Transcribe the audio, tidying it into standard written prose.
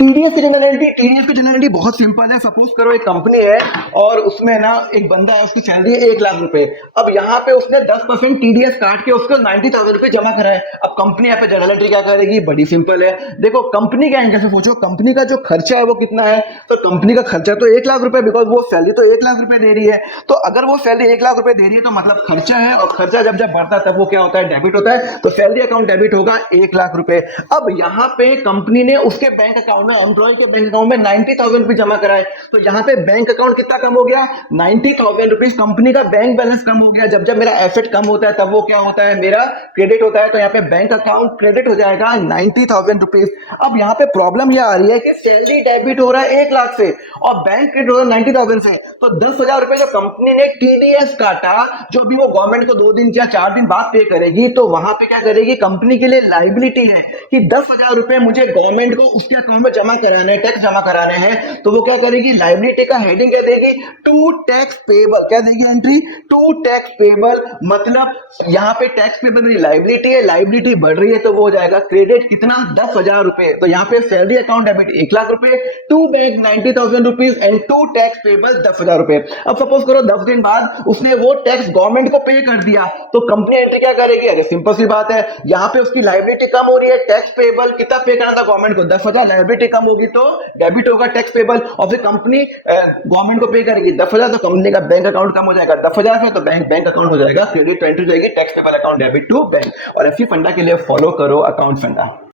TDS की generality बहुत simple है। सपोज करो एक कंपनी है और उसमें ना एक बंदा है, उसकी सैलरी है 1 लाख रुपए। अब यहाँ पे उसने 10% टीडीएस काट के उसको 90,000 रुपए जमा करा है। अब कंपनी यहाँ पे जनरलिटी क्या करेगी? बड़ी सिंपल है। देखो कंपनी का एंगल से सोचो, कंपनी का जो खर्चा है वो कितना है? तो कंपनी का खर्चा तो 1 लाख रुपए, बिकॉज वो सैलरी तो 1 लाख रुपए दे रही है। तो अगर वो सैलरी 1 लाख रुपए दे रही है तो मतलब खर्चा है, और खर्चा जब जब बढ़ता है तब वो क्या होता है? डेबिट होता है। तो सैलरी अकाउंट डेबिट होगा 1 लाख रुपए। अब यहाँ पे कंपनी ने उसके बैंक अकाउंट में, एम्प्लॉय के बैंक अकाउंट में 90,000 रुपए जमा कराए। तो यहाँ पे बैंक अकाउंट कितना कम हो गया? 90,000 रुपीज। कंपनी का बैंक बैलेंस कम हो गया। जब जब मेरा एसेट कम होता है तब वो क्या होता है? मेरा क्रेडिट होता है। तो यहाँ पे बैंक अकाउंट क्रेडिट हो जाएगा 90,000 रुपीज। अब यहाँ पे प्रॉब्लम यह आ रही है कि सैलरी डेबिट हो रहा है 1 लाख से और बैंक क्रेडिट हो रहा है 90,000 से। तो 10,000 रुपए जो कंपनी ने टीडीएस काटा, जो भी वो गवर्नमेंट को 2 दिन या 4 दिन बाद पे करेगी, तो वहां पे क्या करेगी? कंपनी के लिए लाइबिलिटी है कि 10,000 रुपए मुझे गवर्नमेंट को उसके अकाउंट में जमा कराने, टैक्स जमा कराने हैं। तो वो क्या करेगी? लाइबिलिटी का हेडिंग क्या देगी? To tax payable. क्या देगी एंट्री? To tax payable. मतलब यहाँ पे टैक्स पेबल मेरी लाइबिलिटी है, लाइबिलिटी बढ़ रही है तो वो हो जाएगा क्रेडिट। कितना? 10,000 रुपए। तो यहाँ पे सैलरी अकाउंट डेबिट 1 लाख रुपए, to bank 90,000 rupees and to tax payable 10,000 रुपए। अब सपोज करो 10 दिन बाद उसने वो टैक्स गवर्नमेंट को पे कर दिया, तो कंपनी एंट्री क्या करेगी? अरे सिंपल सी बात है, यहाँ पे उसकी लाइबिलिटी कम हो रही है, टैक्स पेबल कितना पे करना था गवर्नमेंट को? 10,000। लाइबिलिटी कम होगी तो डेबिट होगा टैक्स पेबल, और फिर कंपनी गवर्नमेंट को पे करेगी 10,000, तो कंपनी का बैंक अकाउंट कम हो जाएगा 10,000 से, तो बैंक अकाउंट हो जाएगा क्रेडिट, एंट्री जाएगी tax payable account debit to bank. और ऐसी फंडा के लिए फॉलो करो अकाउंट फंडा।